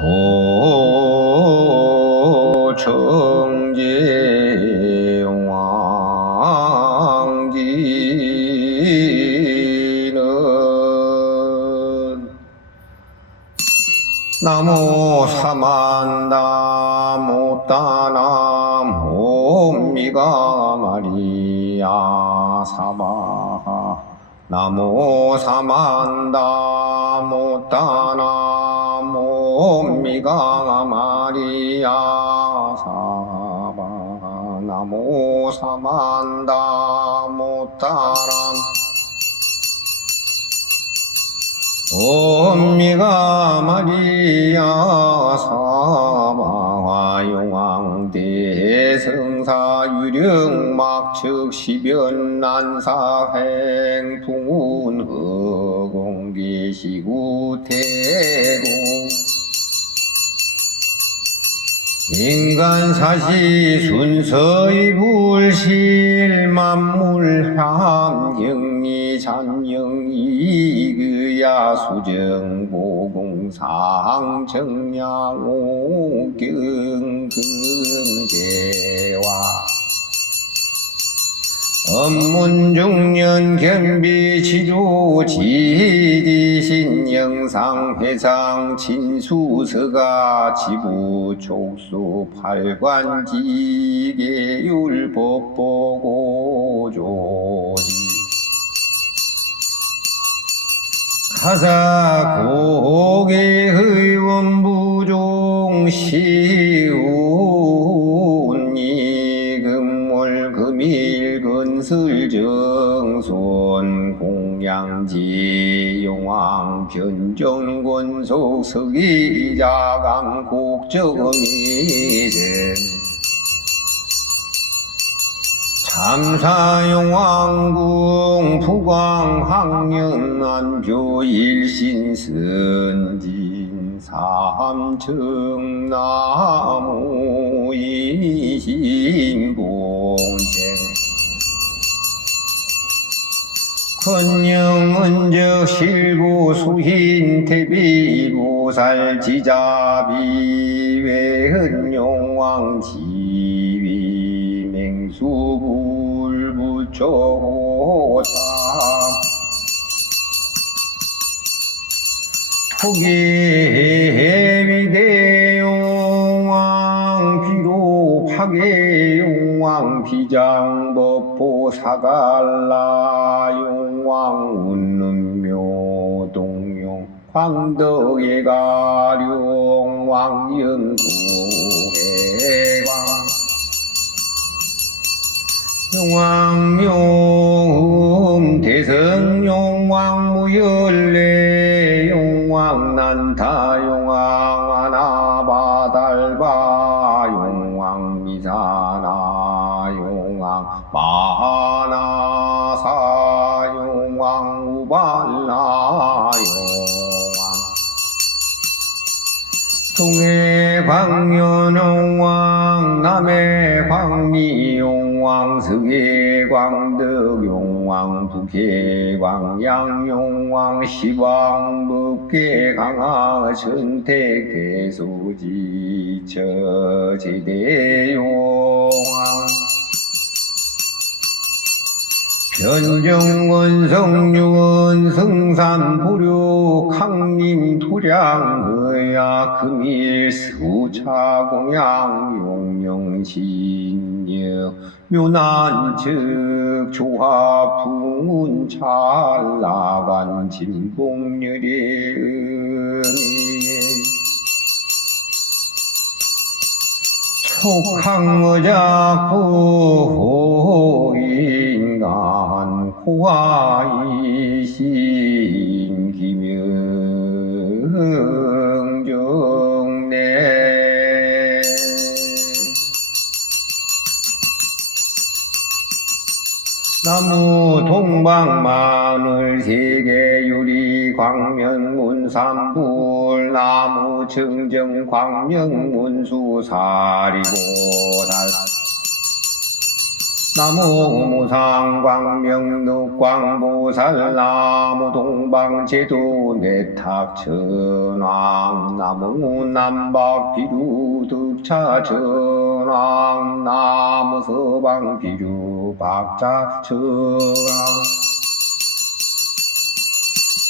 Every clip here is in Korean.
소청제 왕지는 나무 사만다 못다나 몸미가 마리아 사바. 나무 사만다 못다나 몸미가 마리아 사바 나무 사만다 못다나 엄미가 마리아 사마와 용왕 대성사 유령 막측 시변 난사 행 풍운 허공기 시구 태공 인간사시 순서의 불실 만물 함경리 잠영이 그야 수정보공상 정야오경근대와 업문중년 겸비지도 지지 신 영상회상 진수서가 지부촉수 팔관지계 율법보고조지. 가사 고개 의 원부종 시운 이금물 금일 근슬 정손 공양지 용왕 변정권 속석이자강 곡적미전 참사용왕궁 부광학년안교 일신선진 삼청나무 이신봉생 헌영은적 실부 수흰 태비보살 지자비 외헌용왕 지위 맹수불 부처고타 토기해미대용왕 비로 파괴용왕 비장법보 사갈라 용 왕 운는묘 동용 광덕의 가룡 왕영구해광 용왕용 대성용 왕 무열례 동해 광년용왕 남해 광리용왕 서해 광덕 용왕 북해 광양 용왕 시왕 북계 강하 천택 대소지 처지대 용왕 변정원성유원 성산부류 강림 토량의야 금일 수차공양 용명신여 묘난즉 조화풍운 찰나간 진봉열의 은혜 촉항의자 부 인간 호화이신 김영정네. 나무 동방 마늘 세계 유리 광명 문 삼불 나무 청정 광명 문 수 사리고 달 나무. 무상 광명득광보살 나무 동방제도 내탁천왕 나무 남박 비루 득차 천왕 나무 서방 비루 박자천왕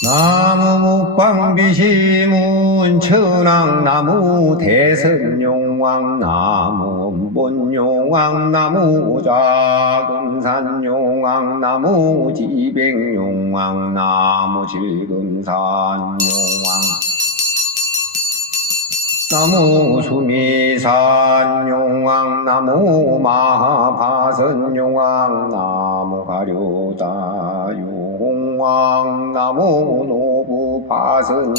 나무 묵방비시문 천왕 나무 대선용왕 나무 본용왕 나무 작은산용왕 나무 지백용왕 나무 질금산용왕 나무 수미산용왕 나무 마하바선용왕 나무 가료다용왕 나무 노부바선용왕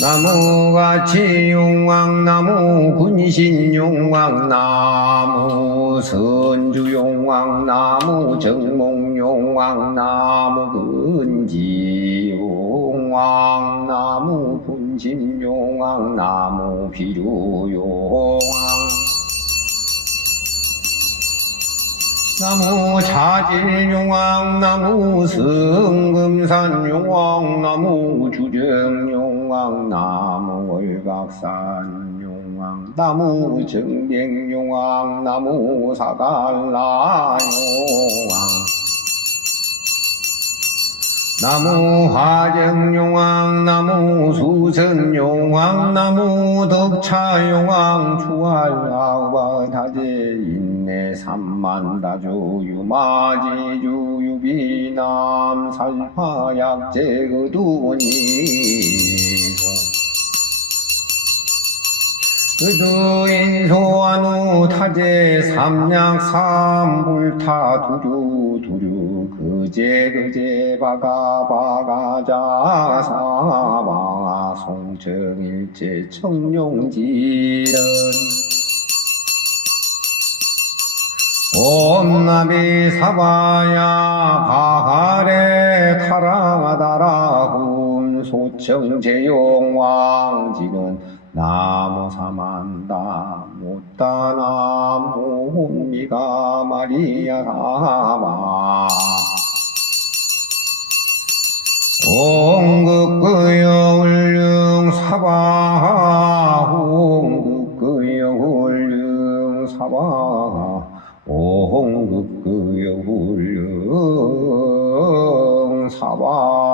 나무 가치용왕 나무 군신 용왕 나무 선주 용왕 나무 정몽 용왕 나무 근지 용왕 나무 분심용왕 나무 비루 용왕 나무 자질용왕 나무 성금산용왕 나무 주정용왕 나무 월각산용왕 나무 정백용왕 나무 사갈라용왕 나무 화정용왕 나무 수선용왕 나무 덕차용왕 추활아와 다제 인내 삼만다주 유마지주 유비남 살파약제 그두니. 그두인 소환우 타제 삼약 삼불타 두류 두류 그제 그제 바가 바가 자 사바 송정일제 청룡지른 옴 나비 사바야 바하레 타라다라 군 소청제용왕 지는 나무 사만다. 못다 나무 미가 마리아 사마 홍극그여울릉 사바 홍극그여울릉 사바